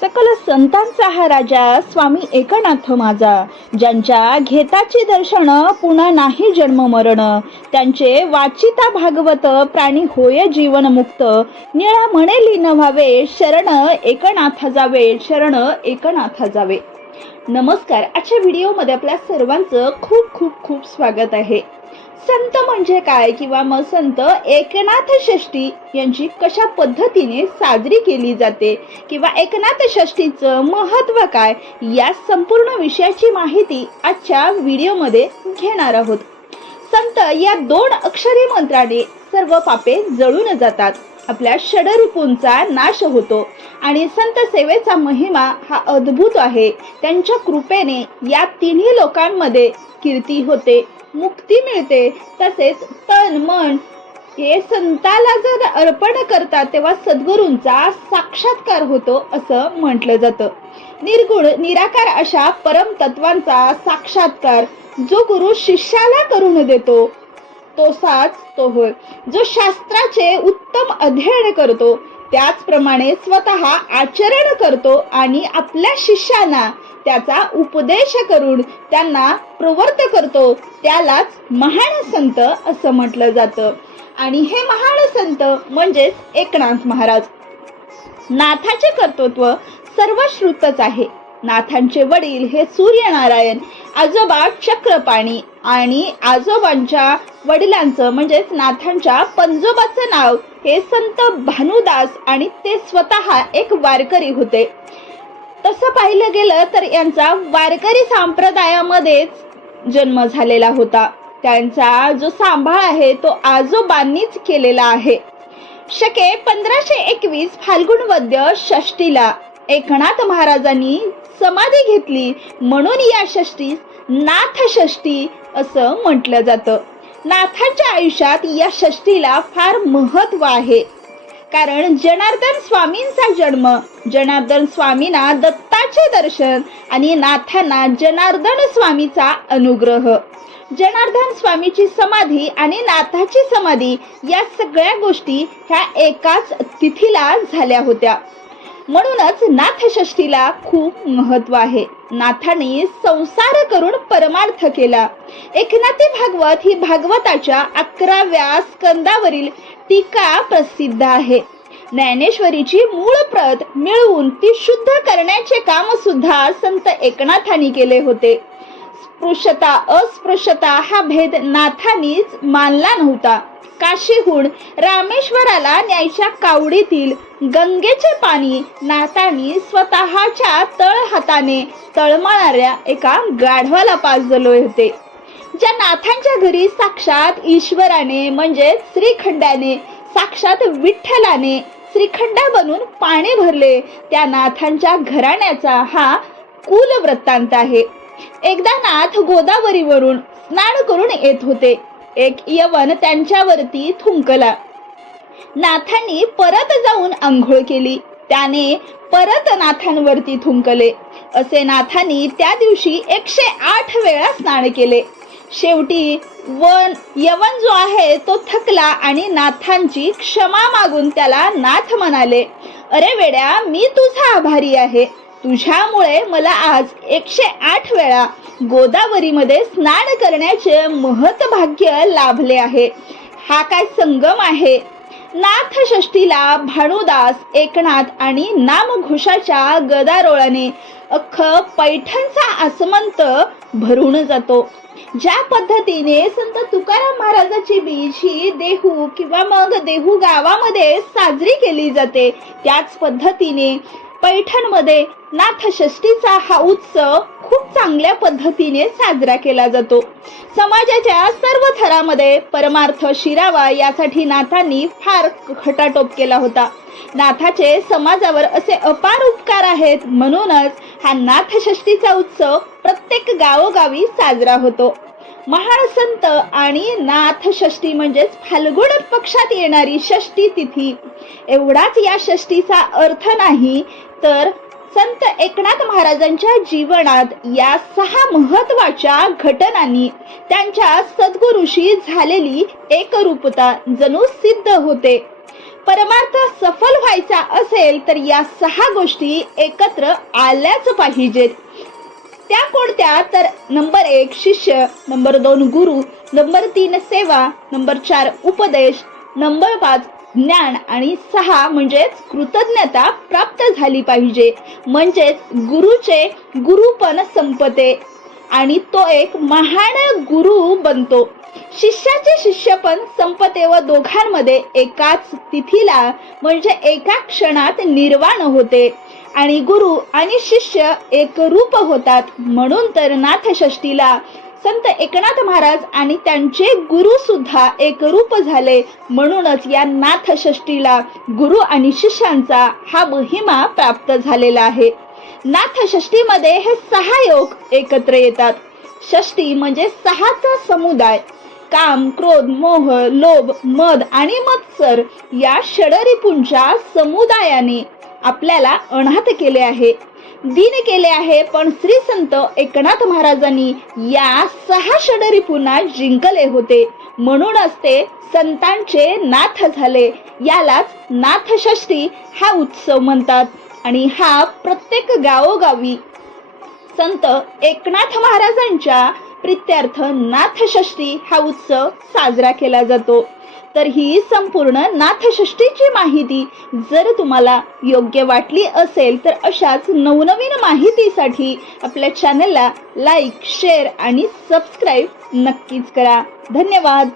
सकल संतांचा हा राजा स्वामी एकनाथ माझा. ज्यांच्या घेताची दर्शन पुन्हा नाही जन्म मरण त्यांचे वाचिता भागवत प्राणी होय जीवन मुक्त. निळा म्हणेली न व्हावे शरण एकनाथ जावे शरण एकनाथ जावे. नमस्कार आजच्या व्हिडिओमध्ये आपल्या सर्वांचं खूप खूप खूप स्वागत आहे. संत म्हणजे काय किंवा मग संत एकनाथ षष्ठी यांची कशा पद्धतीने साजरी केली जाते किंवा एकनाथ षष्ठीचं महत्त्व काय या संपूर्ण विषयाची माहिती आजच्या व्हिडिओमध्ये घेणार आहोत. संत या दोन अक्षरी मंत्राने सर्व पापे जळून जातात. आपल्या षडरूपूंचा नाश होतो. आणि संत सेवेचा महिमा हा अद्भुत आहे. त्यांच्या कृपेने या तिन्ही लोकांमध्ये कीर्ती होते मुक्ती मिळते. तसेच तन मन हे संताला जर अर्पण करतात तेव्हा सद्गुरूंचा साक्षात्कार होतो असं म्हटलं जातं. निर्गुण निराकार अशा परम तत्वांचा साक्षात्कार जो गुरु शिष्याला करून देतो तो साच तो होय. जो शास्त्राचे उत्तम अध्ययन करतो त्याचप्रमाणे स्वतः आचरण करतो आणि आपल्या शिष्यांना त्याचा उपदेश करून त्यांना प्रवर्त करतो त्यालाच महान संत असं म्हटलं जातं. आणि हे महान संत म्हणजेच एकनाथ महाराज. नाथाचे कर्तृत्व सर्वश्रुतच आहे. नाथांचे वडील हे सूर्यनारायण आजोबा चक्रपाणी आणि आजोबांच्या वडिलांचं म्हणजेच नाथांच्या पंजोबाचं नाव हे संत भानुदास आणि ते स्वतः एक वारकरी होते. तसं पाहिलं गेलं तर यांचा वारकरी संप्रदायामध्येच जन्म झालेला होता. त्यांचा जो सांभाळ आहे तो आजोबांनीच केलेला आहे. शके पंधराशे एकवीस फाल्गुन वद्य षष्टीला एकनाथ महाराजांनी समाधी घेतली म्हणून या षष्टीस नाथषष्ठी असं म्हटलं जातं. नाथांच्या आयुष्यात या षष्टीला फार महत्त्व आहे. कारण जनार्दन स्वामींचा जन्म जनार्दन स्वामींना दत्ताचे दर्शन आणि नाथांना जनार्दन स्वामीचा अनुग्रह. जनार्दन स्वामीची समाधी आणि नाथाची समाधी या सगळ्या गोष्टी ह्या एकाच तिथीला झाल्या होत्या. म्हणूनच नाथषष्ठीला खूप महत्त्व आहे. नाथाने संसार करून परमार्थ केला. एकनाथी भागवत ही भागवताच्या अकराव्या स्कंदावरील टीका प्रसिद्ध आहे. ज्ञानेश्वरीची मूळ प्रत मिळवून ती शुद्ध करण्याचे काम सुद्धा संत एकनाथांनी केले होते. स्पृश्यता अस्पृश्यता हा भेद नाथांनीच मानला नव्हता. काशीहून रामेश्वराला न्यायच्या कावडीतील गंगेचे पाणी नाथांनी स्वतःच्या तळ हाताने तळमळणाऱ्या एका गाढवाला पाजले होते. ज्या नाथांच्या घरी साक्षात ईश्वराने म्हणजे श्रीखंडाने साक्षात विठ्ठलाने श्रीखंडा बनून पाणी भरले त्या नाथांच्या घराण्याचा हा कुल वृत्तांत आहे. एकदा नाथ गोदावरीवरून स्नान करून येत होते. एक यवन त्यांच्यावरती थुंकला. नाथांनी परत जाऊन आंघोळ केली. त्याने परत नाथांवरती थुंकले. असे नाथांनी त्या दिवशी एकशे आठ वेळा स्नान केले. शेवटी वन यवन जो आहे तो थकला आणि नाथांची क्षमा मागून त्याला नाथ म्हणाले अरे वेड्या मी तुझा आभारी आहे. तुझ्यामुळे मला आज एकशे आठ वेळा गोदावरीमध्ये स्नान करण्याचे महत भाग्य लाभले आहे. हा काय संगम आहे? नाथषष्ठीला भानुदास एकनाथ आणि नामघोषाच्या गदारोळाने अख्ख पैठणचा आसमंत भरून जातो. ज्या पद्धतीने संत तुकाराम महाराजाची बीज ही देहू किंवा मग देहू गावामध्ये साजरी केली जाते त्याच पद्धतीने पैठणमध्ये नाथषष्ठीचा हा उत्सव खूप चांगल्या पद्धतीने साजरा केला जातो. समाजाच्या सर्व थरामध्ये परमार्थ शिरावा यासाठी नाथांनी फार खटाटोप केला होता. नाथाचे समाजावर असे अपार उपकार आहेत म्हणूनच हा नाथषष्ठीचा उत्सव प्रत्येक गावोगावी साजरा होतो. महासंत आणि नाथ षष्टी म्हणजेच फाल्गुण पक्षात येणारी षष्टी तिथी. एवढाच या षष्टीचा अर्थ नाही तर संत एकनाथ महाराजांच्या जीवनात या सहा महत्त्वाच्या घटनांनी त्यांच्या सद्गुरूशी झालेली एकरूपता जणू सिद्ध होते. परमार्थ सफल व्हायचा असेल तर या सहा गोष्टी एकत्र आल्याच पाहिजेत. त्या कोणत्या? तर नंबर एक शिष्य नंबर दोन गुरु नंबर तीन सेवा नंबर चार उपदेश नंबर पाच ज्ञान आणि सहा म्हणजेच कृतज्ञता प्राप्त झाली पाहिजे. म्हणजेच गुरुचे गुरुपण संपते आणि तो एक महान गुरु बनतो. शिष्याचे शिष्यपण संपते व दोघांमध्ये एकाच तिथीला म्हणजे एका क्षणात निर्वाण होते. आणि गुरु आणि शिष्य एक रूप होतात म्हणून तर नाथषष्टीला संत एकनाथ महाराज आणि त्यांचे गुरु सुद्धा एकरूप झाले म्हणूनच या नाथषष्टीला गुरु आणि शिष्यांचा हा महिमा प्राप्त झालेला आहे. नाथषष्टीमध्ये हे सहा योग एकत्र येतात. षष्टी म्हणजे सहाचा समुदाय. काम क्रोध मोह लोभ मद आणि मत्सर या षडरिपूंच्या समुदायाने आपल्याला अनाथ केले आहे. दिन केले आहे पण श्री संत एकनाथ महाराजांनी या सहा षडरिपूंना जिंकले होते. म्हणूनच ते संतांचे नाथ झाले. यालाच नाथषष्ठी हा उत्सव म्हणतात आणि हा प्रत्येक गावोगावी. संत एकनाथ महाराजांच्या प्रित्यर्थ नाथषष्ठी हा उत्सव साजरा केला जातो. तर ही संपूर्ण नाथषष्ठीची माहिती जर तुम्हाला योग्य वाटली असेल तर अशाच नवनवीन माहितीसाठी आपल्या चॅनलला लाईक शेअर आणि सबस्क्राईब नक्कीच करा. धन्यवाद!